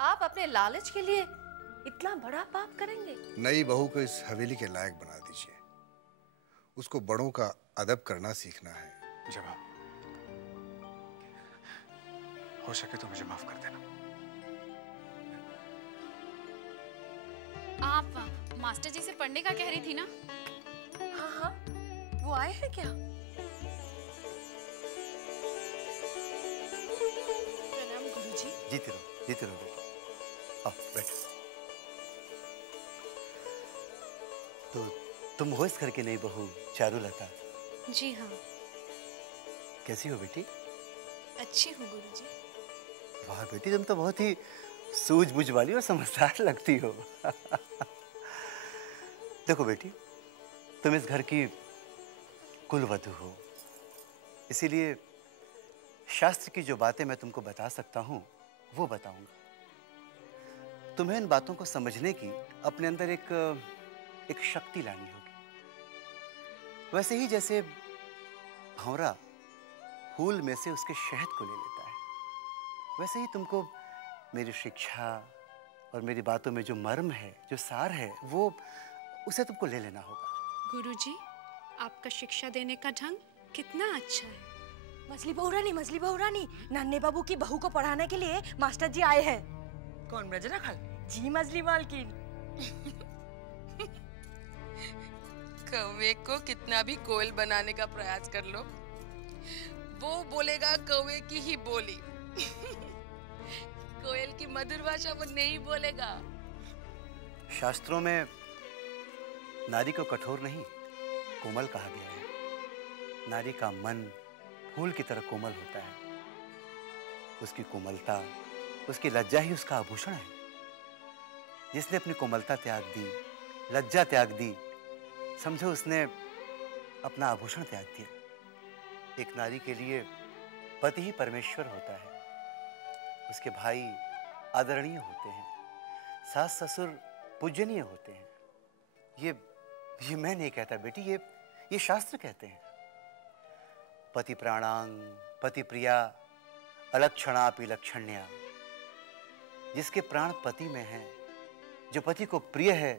आप अपने लालच के लिए इतना बड़ा पाप करेंगे? नई बहू को इस हवेली के लायक बना दीजिए। उसको बड़ों का अदब करना सीखना है। जब हो सके तो मुझे माफ कर देना। आप मास्टर जी से पढ़ने का कह रही थी ना? हाँ हाँ, वो आए हैं क्या? प्रणाम गुरुजी। जीते रहो बेटी। आओ बैठो। तो तुम हो इस घर की नई बहू चारुलता? जी हाँ। कैसी हो बेटी? अच्छी हूँ गुरुजी। वाह बेटी, तुम तो बहुत ही सूझबूझ वाली और समझदार लगती हो। देखो बेटी, तुम इस घर की कुलवधू हो, इसीलिए शास्त्र की जो बातें मैं तुमको बता सकता हूं वो बताऊंगा। तुम्हें इन बातों को समझने की अपने अंदर एक शक्ति लानी होगी। वैसे ही जैसे भंवरा फूल में से उसके शहद को ले लेता है, वैसे ही तुमको मेरी शिक्षा और मेरी बातों में जो मर्म है, जो सार है, वो उसे तुमको ले लेना होगा। गुरुजी, आपका शिक्षा देने का ढंग कितना अच्छा है। मछली बहू रानी, नन्हे बाबू की बहू को पढ़ाने के लिए मास्टर जी आए हैं। कौन, ब्रजराखाल जी मछली मालकिन। कौवे को कितना भी कोयल बनाने का प्रयास कर लो, वो बोलेगा कौवे की ही बोली। कोयल की मधुर भाषा वो नहीं बोलेगा। शास्त्रों में नारी को कठोर नहीं, कोमल कहा गया है। नारी का मन फूल की तरह कोमल होता है। उसकी कोमलता, उसकी लज्जा ही उसका आभूषण है। जिसने अपनी कोमलता त्याग दी, लज्जा त्याग दी, समझो उसने अपना आभूषण त्याग दिया। एक नारी के लिए पति ही परमेश्वर होता है। उसके भाई आदरणीय होते हैं, सास ससुर पूजनीय होते हैं। ये मैं नहीं कहता बेटी, ये शास्त्र कहते हैं। पति प्राणांग, पति प्रिया, अलक्षणापि लक्षण्या। जिसके प्राण पति में है, जो पति को प्रिय है,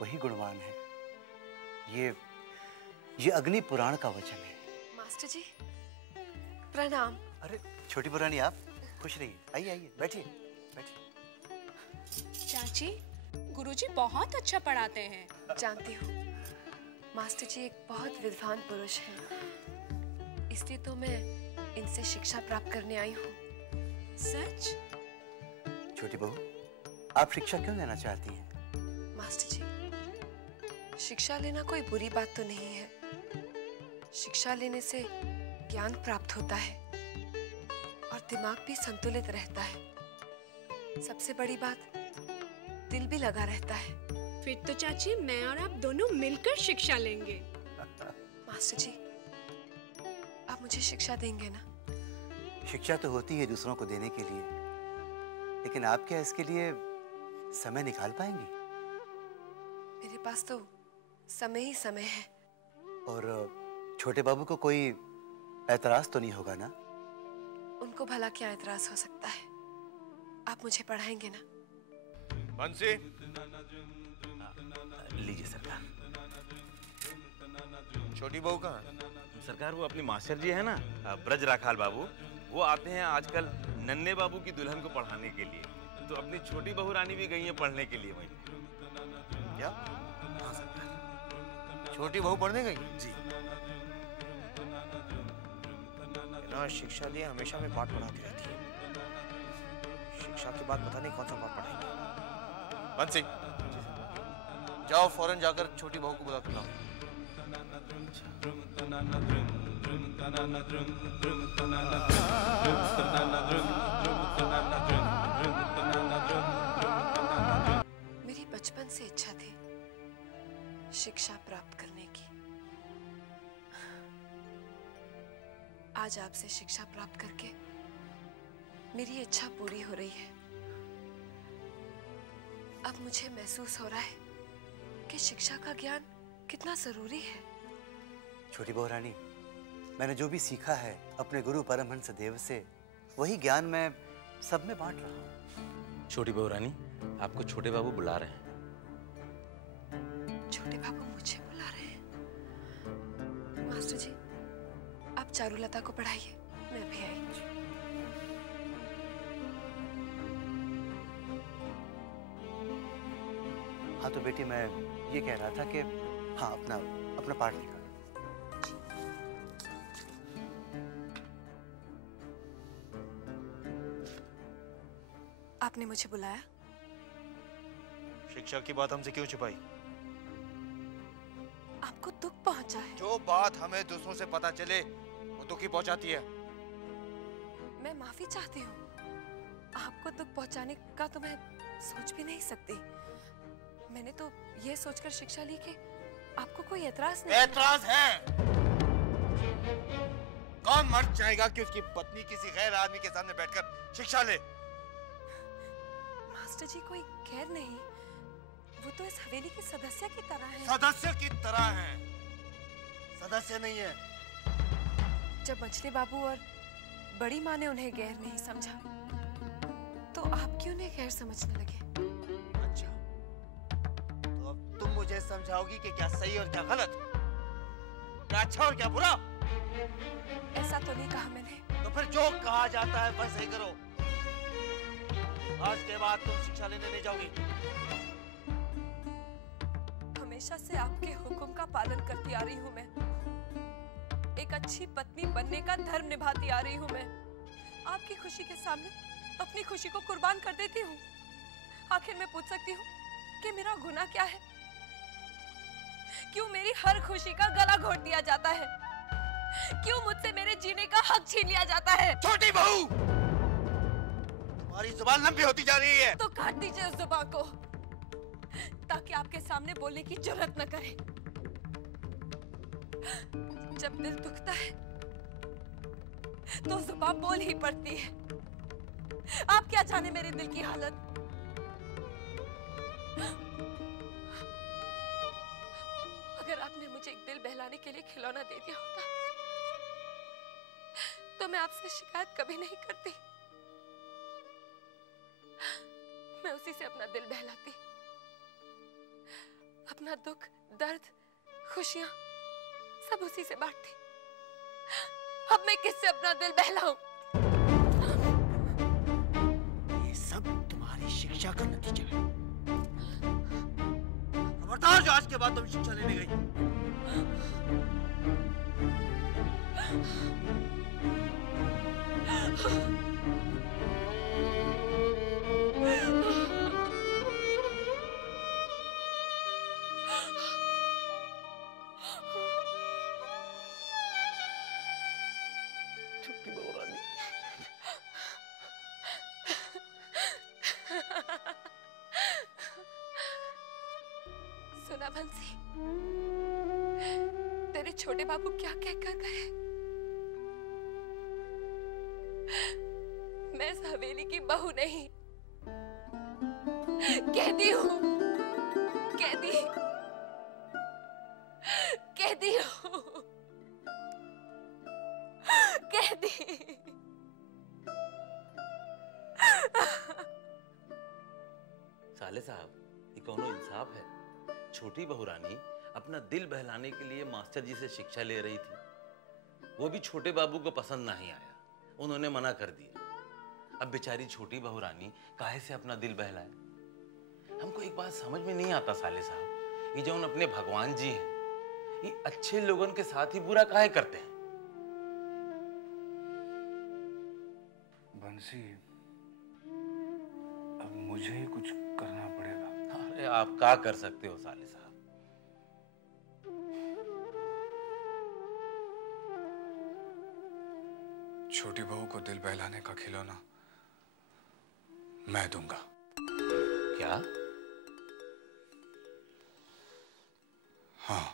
वही गुणवान है। ये अग्नि पुराण का वचन है। मास्टर जी प्रणाम। अरे छोटी पुरानी, आप खुश रहिए। आइए बैठिए। चाची, गुरुजी बहुत अच्छा पढ़ाते हैं। जानती हूँ, मास्टर जी एक बहुत विद्वान पुरुष हैं, इसलिए तो मैं इनसे शिक्षा प्राप्त करने आई हूँ। सच? छोटी बहू, आप शिक्षा क्यों लेना चाहती हैं? मास्टर जी, शिक्षा लेना कोई बुरी बात तो नहीं है। शिक्षा लेने से ज्ञान प्राप्त होता है और दिमाग भी संतुलित रहता है। सबसे बड़ी बात, दिल भी लगा रहता है। फिर तो चाची मैं और आप दोनों मिलकर शिक्षा लेंगे। मास्टर जी, आप मुझे शिक्षा देंगे ना? शिक्षा तो होती है दूसरों को देने के लिए, लेकिन आप क्या इसके लिए समय निकाल पाएंगी? मेरे पास तो समय ही समय है। और छोटे बाबू को कोई ऐतराज तो नहीं होगा ना? उनको भला क्या ऐतराज हो सकता है? आप मुझे पढ़ाएंगे ना? बंसी, लीजिए सरकार। छोटी बहू कहाँ? सरकार वो अपनी मास्टर जी है ना, ब्रजराखाल बाबू, वो आते हैं आजकल नन्हे बाबू की दुल्हन को पढ़ाने के लिए। तो अपनी छोटी बहू रानी भी गई है पढ़ने के लिए वहीं। क्या? हाँ सरकार। छोटी बहू पढ़ने गई? जी। ना शिक्षा लिए हमेशा में पाठ पढ़ाती रहती है। शिक्षा के बाद पता नहीं कौन सा पाठ पढ़ाएगी। बंसी, जाओ फौरन जाकर छोटी बहू को बुला कर लाओ। मेरी बचपन से इच्छा थी शिक्षा प्राप्त करने की। आज आपसे शिक्षा प्राप्त करके मेरी इच्छा पूरी हो रही है। अब मुझे महसूस हो रहा है कि शिक्षा का ज्ञान कितना जरूरी है। छोटी बहू रानी, मैंने जो भी सीखा है अपने गुरु परमहंस देव से, वही ज्ञान मैं सब में बांट रहा हूँ। छोटी बहू रानी, आपको छोटे बाबू बुला रहे हैं। छोटे बाबू मुझे बुला रहे हैं? मास्टर जी, आप चारुलता को पढ़ाइए, मैं भी आई। हाँ तो बेटी, मैं ये कह रहा था कि हाँ, अपना अपना पाठ लिखा। आपने मुझे बुलाया? शिक्षा की बात हमसे क्यों छुपाई? आपको दुख पहुंचा है? जो बात हमें दूसरों से पता चले वो दुख ही पहुंचाती है। मैं माफी चाहती हूँ। आपको दुख पहुंचाने का तो मैं सोच भी नहीं सकती। मैंने तो ये सोचकर शिक्षा ली कि आपको कोई एतराज नहीं। एतराज है। कौन मर्द चाहेगा कि उसकी पत्नी किसी गैर आदमी के सामने बैठकर शिक्षा ले? मास्टर जी, कोई गैर नहीं, वो तो इस हवेली के सदस्य की तरह है। सदस्य की तरह है, सदस्य नहीं है। जब मछली बाबू और बड़ी माँ ने उन्हें गैर नहीं समझा, तो आप क्यों उन्हें गैर समझने लगे? अच्छा, तो अब तुम मुझे समझाओगी कि क्या सही और क्या गलत, क्या अच्छा और क्या बुरा? ऐसा तो नहीं कहा मैंने। तो फिर जो कहा जाता है बस सही करो। आज के बाद तुम शिक्षा लेने नहीं जाओगी। हमेशा से आपके हुक्म का पालन करती आ रही हूँ मैं। एक अच्छी पत्नी बनने का धर्म निभाती आ रही हूँ मैं। आपकी खुशी के सामने अपनी खुशी को कुर्बान कर देती हूँ। आखिर मैं पूछ सकती हूँ कि मेरा गुनाह क्या है? क्यों मेरी हर खुशी का गला घोट दिया जाता है? क्यों मुझसे मेरे जीने का हक छीन लिया जाता है? छोटी बहू, तुम्हारी जुबान लंबी होती जा रही है। तो काट दीजिए उस जुबान को, ताकि आपके सामने बोलने की जरूरत न करे। जब दिल दुखता है तो जुबान बोल ही पड़ती है। आप क्या जाने मेरे दिल की हालत। अगर आपने मुझे एक दिल बहलाने के लिए खिलौना दे दिया होता तो मैं आपसे शिकायत कभी नहीं करती। मैं उसी से अपना दिल बहलाती, अपना दुख, दर्द, खुशियां सब उसी से बांटती। अब मैं किससे अपना दिल बहलाऊं? ये सब तुम्हारी शिक्षा का नतीजा है। खबरदार जो आज के बाद तुम शिक्षा लेने गई। छोटी बहू रानी, सुना बंसी, तेरे छोटे बाबू क्या कहकर गए? मैं इस हवेली की बहू नहीं, कैदी हूँ, कैदी, कैदी हूँ, कैदी। साले साहब, ये कौनो इंसाफ है? छोटी बहू रानी अपना दिल बहलाने के लिए मास्टर जी से शिक्षा ले रही थी। वो भी छोटे बाबू को पसंद नहीं आया, उन्होंने मना कर दिया। अब बेचारी छोटी बहू रानी काहे से अपना दिल बहलाए? हमको एक बात समझ में नहीं आता साले साहब, ये जो अपने भगवान जी हैं, ये अच्छे लोगों के साथ ही बुरा काहे करते हैं? बंसी, अब मुझे ही कुछ करना पड़ेगा। अरे आप क्या कर सकते हो साले साहब? छोटी बहू को दिल बहलाने का खिलौना मैं दूंगा। क्या? हाँ।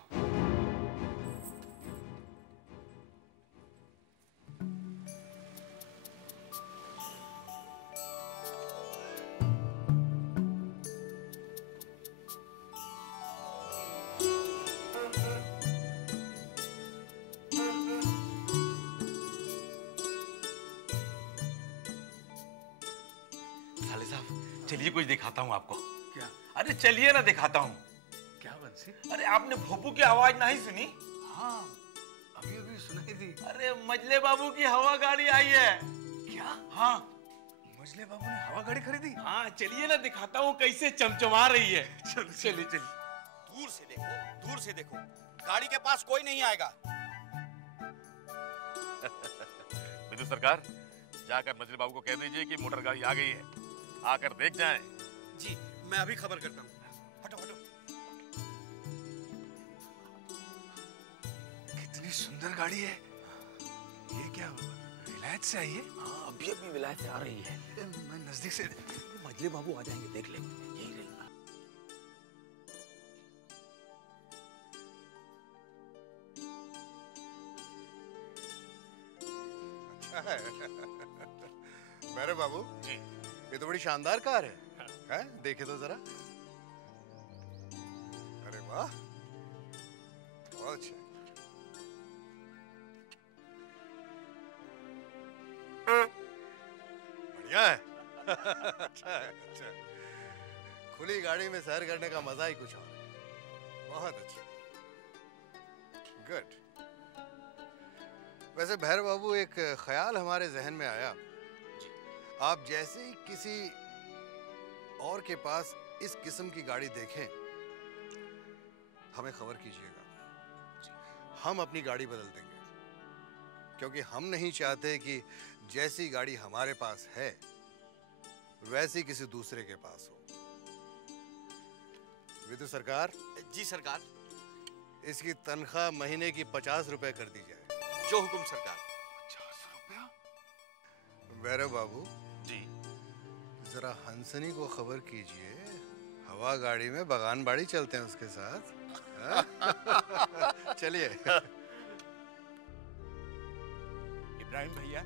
साले साहब, साहब चलिए कुछ दिखाता हूँ आपको। क्या? अरे चलिए ना दिखाता हूँ। क्या बंसी? अरे आपने भोपू की आवाज नहीं सुनी? हाँ, अभी अभी सुनाई दी। अरे मजले बाबू की हवा गाड़ी आई है। क्या? हाँ, मजले बाबू ने हवा गाड़ी खरीदी? हाँ चलिए ना दिखाता हूँ कैसे चमचमा रही है। चलिए चलिए। दूर से देखो, दूर से देखो, गाड़ी के पास कोई नहीं आएगा। विदु सरकार, जाकर मजले बाबू को कह दीजिए कि मोटर गाड़ी आ गई है, आकर देख जाएं। जी, मैं अभी खबर करता हूँ। हटो हटो। कितनी सुंदर गाड़ी है। ये क्या विलायत से आई है? हाँ अभी अभी विलायत से आ रही है। मैं नजदीक से। मजले बाबू आ जाएंगे, देख लेंगे, यही रहेगा। मेरे बाबू जी, ये तो बड़ी शानदार कार है। हैं? देखे तो जरा। अरे वाह, बहुत अच्छा। बढ़िया है। अच्छा है, अच्छा। खुली गाड़ी में सैर करने का मजा ही कुछ और है। बहुत अच्छा, गुड। वैसे भैरव बाबू, एक ख्याल हमारे जहन में आया। आप जैसे ही किसी और के पास इस किस्म की गाड़ी देखें, हमें खबर कीजिएगा। हम अपनी गाड़ी बदल देंगे, क्योंकि हम नहीं चाहते कि जैसी गाड़ी हमारे पास है वैसी किसी दूसरे के पास हो। विदु सरकार। जी सरकार। इसकी तनख्वाह महीने की 50 रुपए कर दी जाए। जो हुक्म सरकार। 50 रुपया? वैरव बाबू जी, जरा हंसनी को खबर कीजिए, हवा गाड़ी में बगान बाड़ी चलते हैं उसके साथ। चलिए। इब्राहिम भैया,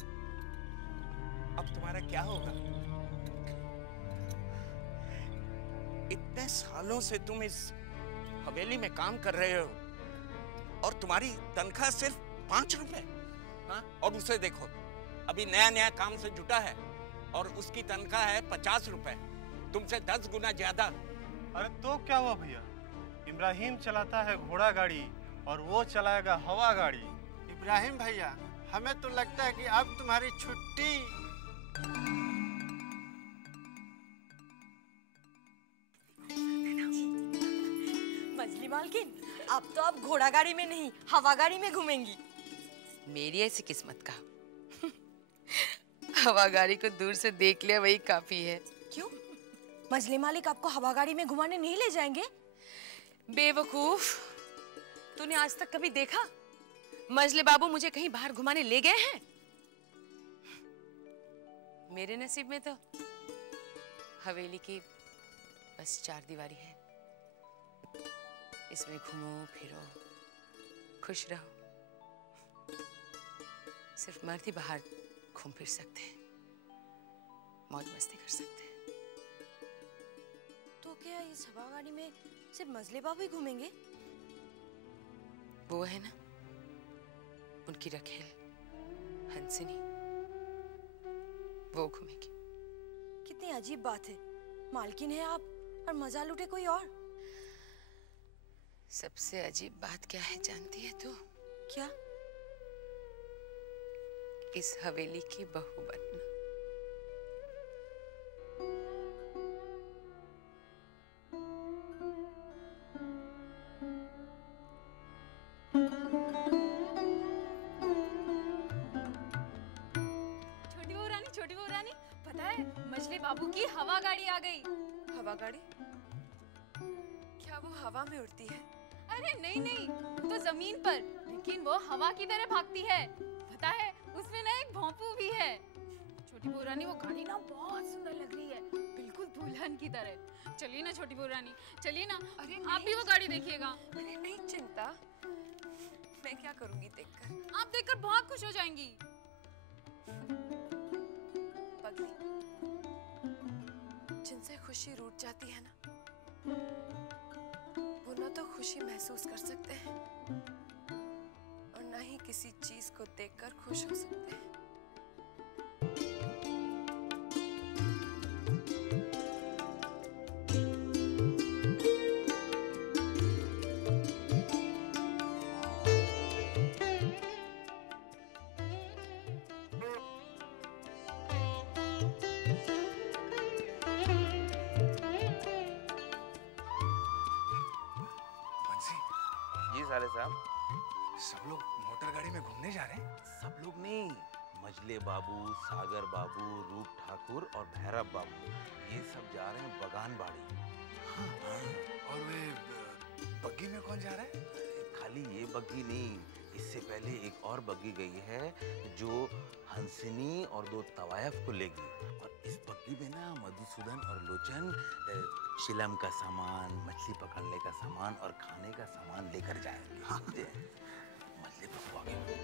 अब तुम्हारा क्या होगा? इतने सालों से तुम इस हवेली में काम कर रहे हो और तुम्हारी तनख्वाह सिर्फ 5 रुपए। हाँ? और उसे देखो, अभी नया नया काम से जुटा है और उसकी तनख्वाह है 50 रुपए, तुमसे 10 गुना ज्यादा। अरे तो क्या हुआ भैया, इब्राहिम चलाता है घोड़ा गाड़ी और वो चलाएगा हवा गाड़ी। इब्राहिम भैया, हमें तो लगता है कि अब तुम्हारी छुट्टी। मजली मालकिन, अब तो आप घोड़ा गाड़ी में नहीं हवा गाड़ी में घूमेंगी। मेरी ऐसी किस्मत का। हवा गाड़ी को दूर से देख लिया वही काफी है। क्यों? मजली मालिक आपको हवा गाड़ी में घुमाने नहीं ले जाएंगे? बेवकूफ, तूने आज तक कभी देखा मजले बाबू मुझे कहीं बाहर घुमाने ले गए हैं? मेरे नसीब में तो हवेली की बस 4 दीवारी है। इसमें घूमो फिरो, खुश रहो। सिर्फ मर्द ही बाहर घूम फिर सकते हैं, मौज मस्ती कर सकते हैं। तो क्या इस हवा गाड़ी में सिर्फ मजले बाबू ही घूमेंगे? वो है ना उनकी रखेल हंसिनी, वो घूमेगी। कितनी अजीब बात है, मालकिन है आप और मजा लूटे कोई और। सबसे अजीब बात क्या है जानती है तू? क्या? इस हवेली की बहू बनना। छोटी बहू रानी, पता है मजले बाबू की हवा गाड़ी आ गई। हवा गाड़ी? क्या वो हवा में उड़ती है? अरे नहीं नहीं, तो जमीन पर, लेकिन वो हवा की तरह भागती है। पता है उसमें ना एक भोंपू भी है। छोटी बहू रानी, वो गाड़ी ना बहुत सुंदर लग रही है, बिल्कुल दुल्हन की तरह। चलिए ना छोटी बहू रानी, चलिए ना। अरे आप भी वो गाड़ी देखिएगा। अरे नहीं चिंता, मैं क्या करूंगी देखकर? आप देखकर बहुत खुश हो जाएंगी। पगली, जिनसे खुशी रूठ जाती है ना, वो ना तो खुशी महसूस कर सकते हैं और ना ही किसी चीज को देखकर खुश हो सकते हैं। साले साहब? सब लोग मोटर गाड़ी में घूमने जा रहे हैं? सब लोग नहीं, मजले बाबू, सागर बाबू, रूप ठाकुर और भैरव बाबू, ये सब जा रहे हैं बगान बाड़ी। और वे बग्गी में कौन जा रहा है? खाली ये बग्गी नहीं, इससे पहले एक और बग्गी गई है जो हंसनी और 2 तवायफ को लेगी। और इस बग्गी में ना मधुसूदन और लोचन शिलम का सामान, मछली पकड़ने का सामान और खाने का सामान लेकर जाएंगे। मछली पकवाएंगे।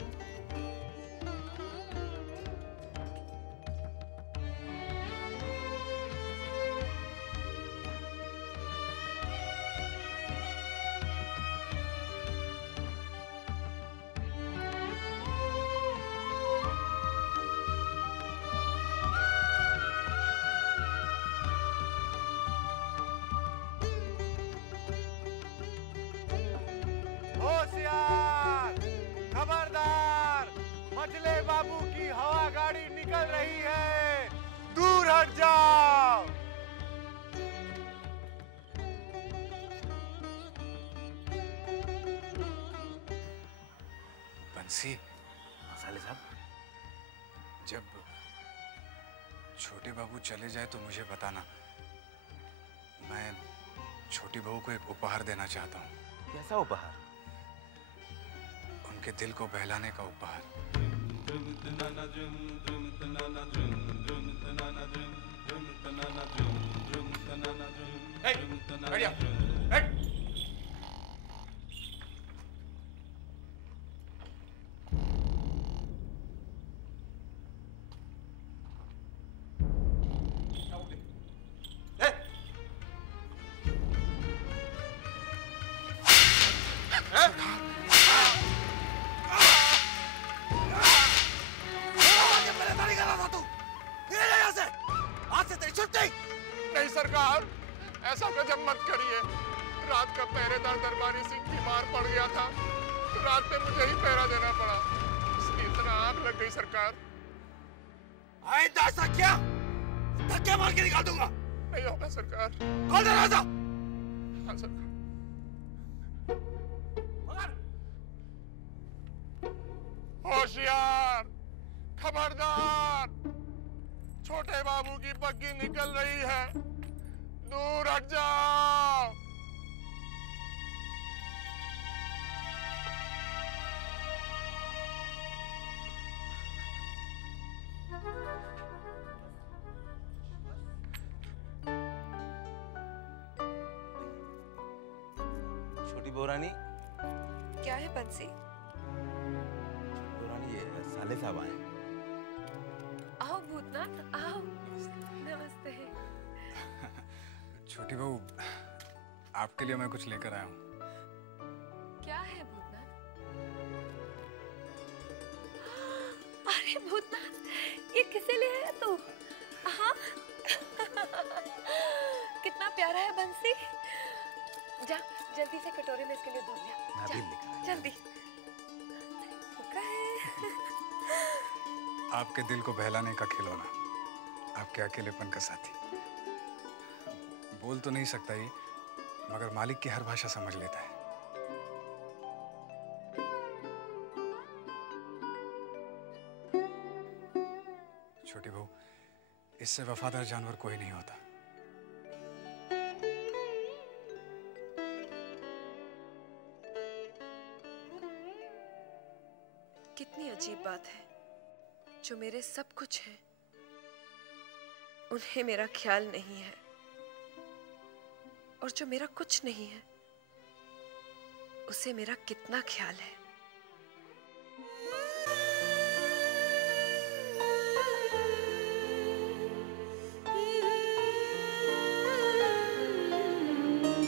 होशियार, खबरदार, मजले बाबू की हवा गाड़ी निकल रही है, दूर हट जाओ। बंसी, साले साहब, जब छोटे बाबू चले जाए तो मुझे बताना। मैं छोटी बहू को एक उपहार देना चाहता हूँ। कैसा उपहार? उनके दिल को बहलाने का उपहार। बढ़िया। नहीं सरकार, ऐसा गजब मत करिए। रात का पहरेदार दरबारी सिंह बीमार पड़ गया था, तो रात में मुझे ही पहरा देना पड़ा, इसलिए इतना आग लग गई सरकार। आइंदा ऐसा क्या? धक्के मार के निकाल दूंगा। नहीं होगा सरकार। खोल दरवाजा। हाँ सरकार। होशियार, खबरदार, छोटे बाबू की बग्गी निकल रही है, दूर हट जाओ। छोटी बहुरानी। क्या है बंसी? बहुरानी, ये साले साहब आए। आओ भूतनाथ, आओ। नमस्ते। छोटी बहू, आपके लिए मैं कुछ लेकर आया हूँ। क्या है भूतनाथ? अरे भूतनाथ, ये किसे ले आया तू? हाँ? कितना प्यारा है बंसी। जा जल्दी से कटोरे में इसके लिए दूध ले। जल्दी। आपके दिल को बहलाने का खिलौना, आपके अकेलेपन का साथी। बोल तो नहीं सकता ये, मगर मालिक की हर भाषा समझ लेता है। छोटी बहू, इससे वफादार जानवर कोई नहीं होता। कितनी अजीब बात है, जो मेरे सब कुछ है उन्हें मेरा ख्याल नहीं है, और जो मेरा कुछ नहीं है उसे मेरा कितना ख्याल है।